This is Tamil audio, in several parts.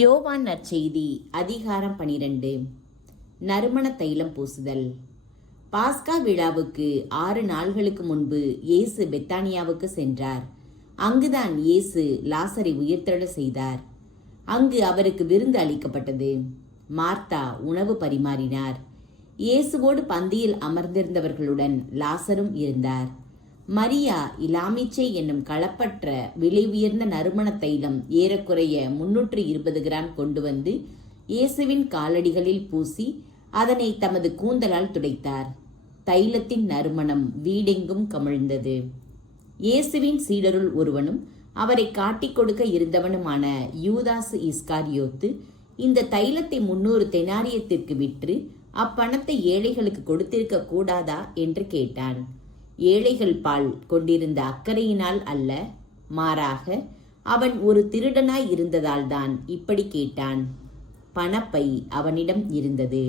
யோவான் நற்செய்தி அதிகாரம் 12. நறுமண தைலம் பூசுதல். பாஸ்கா விழாவுக்கு 6 நாள்களுக்கு முன்பு இயேசு பெத்தானியாவுக்கு சென்றார். அங்குதான் இயேசு லாசரை உயிர்த்தெழ செய்தார். அங்கு அவருக்கு விருந்து அளிக்கப்பட்டது. மார்த்தா உணவு பரிமாறினார். இயேசுவோடு பந்தியில் அமர்ந்திருந்தவர்களுடன் லாசரும் இருந்தார். மரியா இலாமிச்சை என்னும் களப்பற்ற விலை உயர்ந்த நறுமண தைலம் ஏறக்குறைய 320 கிராம் கொண்டு வந்து இயேசுவின் காலடிகளில் பூசி அதனை தமது கூந்தலால் துடைத்தார். தைலத்தின் நறுமணம் வீடெங்கும் கமிழ்ந்தது. இயேசுவின் சீடருள் ஒருவனும் அவரை காட்டிக் கொடுக்க இருந்தவனுமான யூதாசு இஸ்காரியோத்து இந்த தைலத்தை 300 தெனாரியத்திற்கு விற்று அப்பணத்தை ஏழைகளுக்கு கொடுத்திருக்க கூடாதா என்று கேட்டான். ஏழைகள் பால் கொண்டிருந்த அக்கறையினால் அல்ல, மாறாக அவன் ஒரு திருடனாய் இருந்ததால்தான் இப்படி கேட்டான். பணப்பை அவனிடம் இருந்தது.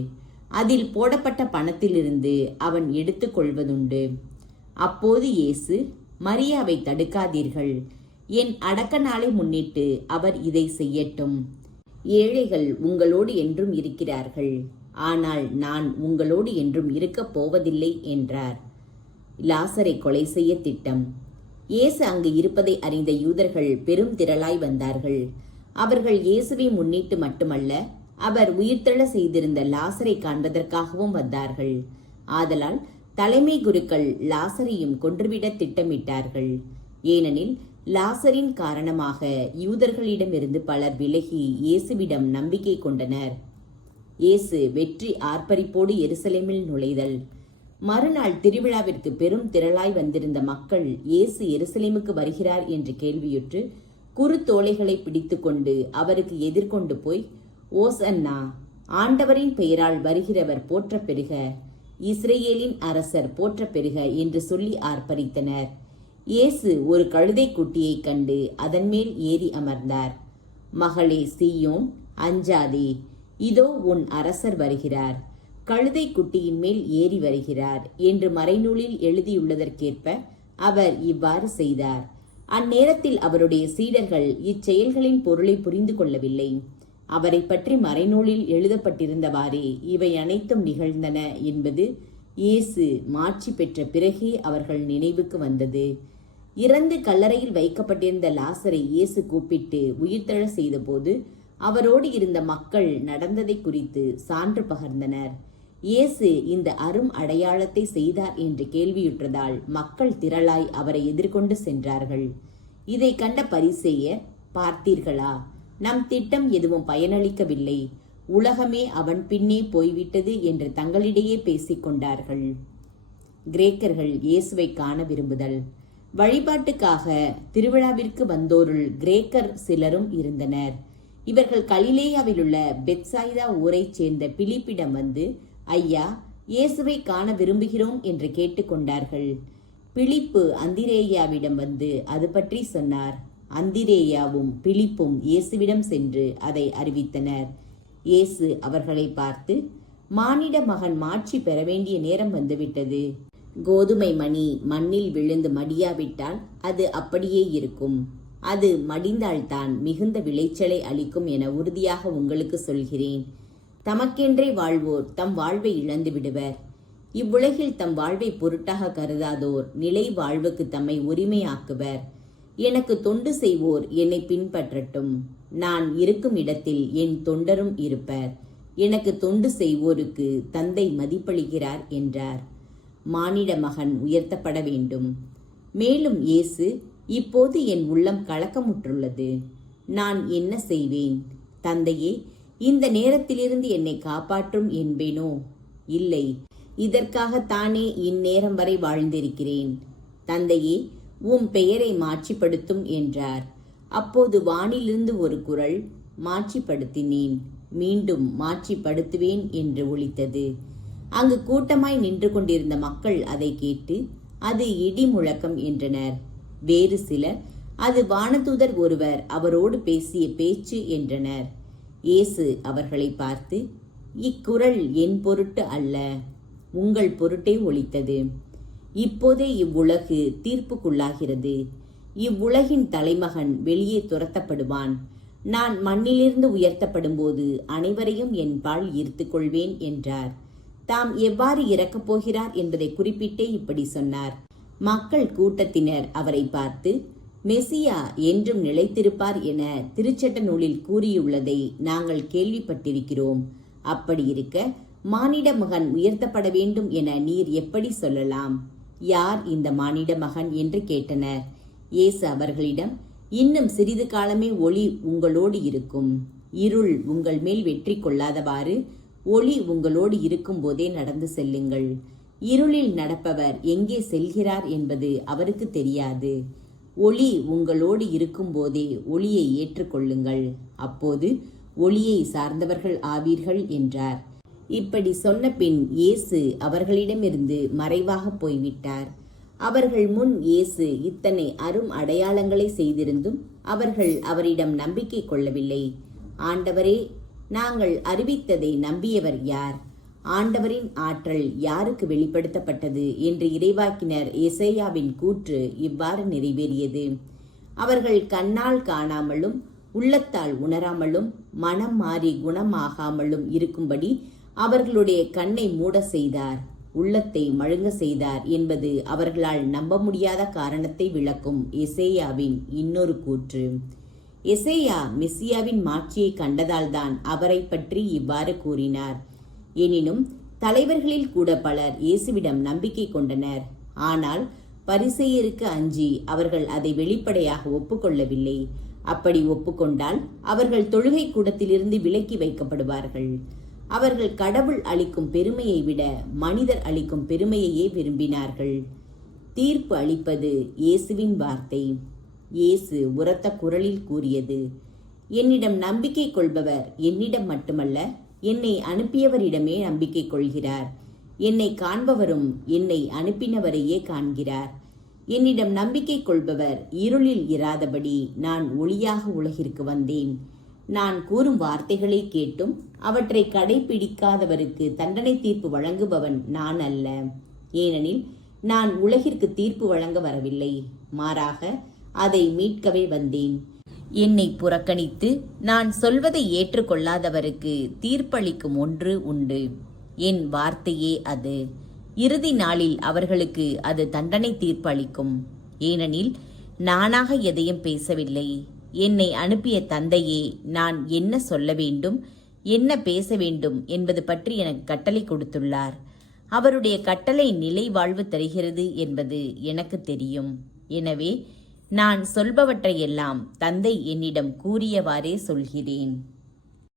அதில் போடப்பட்ட பணத்திலிருந்து அவன் எடுத்துக் கொள்வதுண்டு. அப்போது இயேசு, மரியாவை தடுக்காதீர்கள், என் அடக்க நாளை முன்னிட்டு அவர் இதை செய்யட்டும். ஏழைகள் உங்களோடு என்றும் இருக்கிறார்கள், ஆனால் நான் உங்களோடு என்றும் இருக்கப் போவதில்லை என்றார். லாசரை கொலை செய்ய திட்டம். இயேசு அங்கு இருப்பதை அறிந்த யூதர்கள் பெரும் திரளாய் வந்தார்கள். அவர்கள் இயேசுவை முன்னிட்டு மட்டுமல்ல, அவர் உயிர்த்தெழ செய்திருந்த லாசரை காண்பதற்காகவும் வந்தார்கள். ஆதலால் தலைமை குருக்கள் லாசரையும் கொன்றுவிட திட்டமிட்டார்கள். ஏனெனில் லாசரின் காரணமாக யூதர்களிடமிருந்து பலர் விலகி இயேசுவிடம் நம்பிக்கை கொண்டனர். இயேசு வெற்றி ஆர்ப்பரிப்போடு எருசலேமில் நுழைதல். மறுநாள் திருவிழாவிற்கு பெரும் திரளாய் வந்திருந்த மக்கள் இயேசு எருசலேமுக்கு வருகிறார் என்று கேள்வியுற்று குறுத்தோலைகளை பிடித்து கொண்டு அவருக்கு எதிர்கொண்டு போய், ஓசன்னா, ஆண்டவரின் பெயரால் வருகிறவர் போற்ற பெறுக, இஸ்ரேலின் அரசர் போற்ற பெறுக என்று சொல்லி ஆர்ப்பரித்தனர். இயேசு ஒரு கழுதை குட்டியை கண்டு அதன் மேல் ஏறி அமர்ந்தார். மகளே சீயோன், அஞ்சாதே, இதோ உன் அரசர் வருகிறார், கழுதை குட்டியின் மேல் ஏறி வருகிறார் என்று மறைநூலில் எழுதியுள்ளதற்கேற்ப அவர் இவ்வாறு செய்தார். அந்நேரத்தில் அவருடைய சீடர்கள் இச்செயல்களின் பொருளை புரிந்து கொள்ளவில்லை. அவரை பற்றி மறைநூலில் எழுதப்பட்டிருந்தவாறே இவை அனைத்தும் நிகழ்ந்தன என்பது இயேசு மாட்சி பெற்ற பிறகே அவர்கள் நினைவுக்கு வந்தது. இறந்து கல்லறையில் வைக்கப்பட்டிருந்த லாசரை இயேசு கூப்பிட்டு உயிர்த்தெழ செய்தபோது அவரோடு இருந்த மக்கள் நடந்ததை குறித்து சான்று பகர்ந்தனர். இயேசு இந்த அரும் அடையாளத்தை செய்தார் என்று கேள்வியுற்றதால் மக்கள் திரளாய் அவரை எதிர்கொண்டு சென்றார்கள். இதை கண்ட பரிசேயர், பார்த்தீர்களா, நம் திட்டம் எதுவும் பயனளிக்கவில்லை, உலகமே அவன் பின்னே போய்விட்டது என்று தங்களிடையே பேசிக்கொண்டார்கள். கிரேக்கர்கள் இயேசுவை காண விரும்புதல். வழிபாட்டுக்காக திருவிழாவிற்கு வந்தோருள் கிரேக்கர் சிலரும் இருந்தனர். இவர்கள் கலிலேயாவிலுள்ள பெத்சாய்தா ஊரைச் சேர்ந்த பிலிப்பிடம் வந்து, ஐயா, இயேசுவை காண விரும்புகிறோம் என்று கேட்டுக்கொண்டார்கள். பிலிப்பு அந்திரேயாவிடம் வந்து அது பற்றி சொன்னார். அந்திரேயாவும் பிலிப்பும் இயேசுவிடம் சென்று அதை அறிவித்தனர். இயேசு அவர்களை பார்த்து, மானிட மகன் மாட்சி பெற வேண்டிய நேரம் வந்துவிட்டது. கோதுமை மணி மண்ணில் விழுந்து மடியாவிட்டால் அது அப்படியே இருக்கும். அது மடிந்தால்தான் மிகுந்த விளைச்சலை அளிக்கும் என உறுதியாக உங்களுக்கு சொல்கிறேன். தமக்கென்றே வாழ்வோர் தம் வாழ்வை இழந்து விடுவர். இவ்வுலகில் தம் வாழ்வை பொருட்டாக கருதாதோர் நிலை வாழ்வுக்கு தம்மை உரிமையாக்குவர். எனக்கு தொண்டு செய்வோர் என்னை பின்பற்றட்டும். நான் இருக்கும் இடத்தில் என் தொண்டரும் இருப்பர். எனக்கு தொண்டு செய்வோருக்கு தந்தை மதிப்பளிக்கிறார் என்றார். மானிட மகன் உயர்த்தப்பட வேண்டும். மேலும் இயேசு, இப்போது என் உள்ளம் கலக்கமுற்றுள்ளது. நான் என்ன செய்வேன்? தந்தையே, இந்த நேரத்திலிருந்து என்னை காப்பாற்றும் என்பேனோ? இல்லை, இதற்காகத்தானே இந்நேரம் வரை வாழ்ந்திருக்கிறேன். தந்தையே, உம் பெயரை மாட்சிப்படுத்தும் என்றார். அப்போது வானிலிருந்து ஒரு குரல், மாட்சிப்படுத்தினேன், மீண்டும் மாட்சிப்படுத்துவேன் என்று ஒலித்தது. அங்கு கூட்டமாய் நின்று கொண்டிருந்த மக்கள் அதை கேட்டு, அது இடி முழக்கம் என்றனர். வேறு சிலர், அது வானதூதர் ஒருவர் அவரோடு பேசிய பேச்சு என்றனர். இயேசு அவர்களை பார்த்து, இக்குரல் என் பொருட்டு அல்ல, உங்கள் பொருட்டே ஒலித்தது. இப்போதே இவ்வுலகு தீர்ப்புக்குள்ளாகிறது. இவ்வுலகின் தலைமகன் வெளியே துரத்தப்படுவான். நான் மண்ணிலிருந்து உயர்த்தப்படும்போது அனைவரையும் என்பால் ஈர்த்து கொள்வேன் என்றார். தாம் எவ்வாறு இறக்கப் போகிறார் என்பதை குறிப்பிட்டே இப்படி சொன்னார். மக்கள் கூட்டத்தினர் அவரை பார்த்து, மெசியா என்றும் நிலைத்திருப்பார் என திருச்சட்ட நூலில் கூறியுள்ளதை நாங்கள் கேள்விப்பட்டிருக்கிறோம். அப்படி இருக்க மானிட மகன் உயர்த்தப்பட வேண்டும் என நீர் எப்படி சொல்லலாம்? யார் இந்த மானிட மகன் என்று கேட்டனர். இயேசு அவர்களிடம், இன்னும் சிறிது காலமே ஒளி உங்களோடு இருக்கும். இருள் உங்கள் மேல் வெற்றி கொள்ளாதவாறு ஒளி உங்களோடு இருக்கும் போதே நடந்து செல்லுங்கள். இருளில் நடப்பவர் எங்கே செல்கிறார் என்பது அவருக்கு தெரியாது. ஒளி உங்களோடு இருக்கும் போதே ஒளியை ஏற்றுக்கொள்ளுங்கள். அப்போது ஒளியை சார்ந்தவர்கள் ஆவீர்கள் என்றார். இப்படி சொன்ன பின் இயேசு அவர்களிடமிருந்து மறைவாக போய்விட்டார். அவர்கள் முன் இயேசு இத்தனை அரும் அடையாளங்களை செய்திருந்தும் அவர்கள் அவரிடம் நம்பிக்கை கொள்ளவில்லை. ஆண்டவரே, நாங்கள் அறிவித்ததை நம்பியவர் யார்? ஆண்டவரின் ஆற்றல் யாருக்கு வெளிப்படுத்தப்பட்டது என்று இறைவாக்கினர் எசேயாவின் கூற்று இவ்வாறு நிறைவேறியது. அவர்கள் கண்ணால் காணாமலும் உள்ளத்தால் உணராமலும் மனம் மாறி குணமாகாமலும் இருக்கும்படி அவர்களுடைய கண்ணை மூட செய்தார், உள்ளத்தை மழுங்க செய்தார் என்பது அவர்களால் நம்ப முடியாத காரணத்தை விளக்கும் எசேயாவின் இன்னொரு கூற்று. எசேயா மெசியாவின் மாட்சியை கண்டதால்தான் அவரை பற்றி இவ்வாறு கூறினார். எனினும் தலைவர்களில் கூட பலர் இயேசுவிடம் நம்பிக்கை கொண்டனர். ஆனால் பரிசேயருக்கு அஞ்சி அவர்கள் அதை வெளிப்படையாக ஒப்புக்கொள்ளவில்லை. அப்படி ஒப்புக்கொண்டால் அவர்கள் தொழுகை கூடத்திலிருந்து விலக்கி வைக்கப்படுவார்கள். அவர்கள் கடவுள் அளிக்கும் பெருமையை விட மனிதர் அளிக்கும் பெருமையையே விரும்பினார்கள். தீர்ப்பு அளிப்பது இயேசுவின் வார்த்தை. இயேசு உரத்த குரலில் கூறியது, என்னிடம் நம்பிக்கை கொள்பவர் என்னிடம் மட்டுமல்ல, என்னை அனுப்பியவரிடமே நம்பிக்கை கொள்கிறார். என்னை காண்பவரும் என்னை அனுப்பினவரையே காண்கிறார். என்னிடம் நம்பிக்கை கொள்பவர் இருளில் இராதபடி நான் ஒளியாக உலகிற்கு வந்தேன். நான் கூறும் வார்த்தைகளை கேட்டும் அவற்றை கடைபிடிக்காதவருக்கு தண்டனை தீர்ப்பு வழங்குபவன் நான் அல்ல. ஏனெனில் நான் உலகிற்கு தீர்ப்பு வழங்க வரவில்லை, மாறாக அதை மீட்கவே வந்தேன். என்னை புறக்கணித்து நான் சொல்வதை ஏற்றுக்கொள்ளாதவருக்கு தீர்ப்பளிக்கும் ஒன்று உண்டு. என் வார்த்தையே அது. இறுதி நாளில் அவர்களுக்கு அது தண்டனை தீர்ப்பு அளிக்கும். ஏனெனில் நானாக எதையும் பேசவில்லை. என்னை அனுப்பிய தந்தையே நான் என்ன சொல்ல வேண்டும், என்ன பேச வேண்டும் என்பது பற்றி எனக்கு கட்டளை கொடுத்துள்ளார். அவருடைய கட்டளை நிலை வாழ்வு தருகிறது என்பது எனக்கு தெரியும். எனவே நான் சொல்பவற்றையெல்லாம் தந்தை என்னிடம் கூறியவாறே சொல்கிறேன்.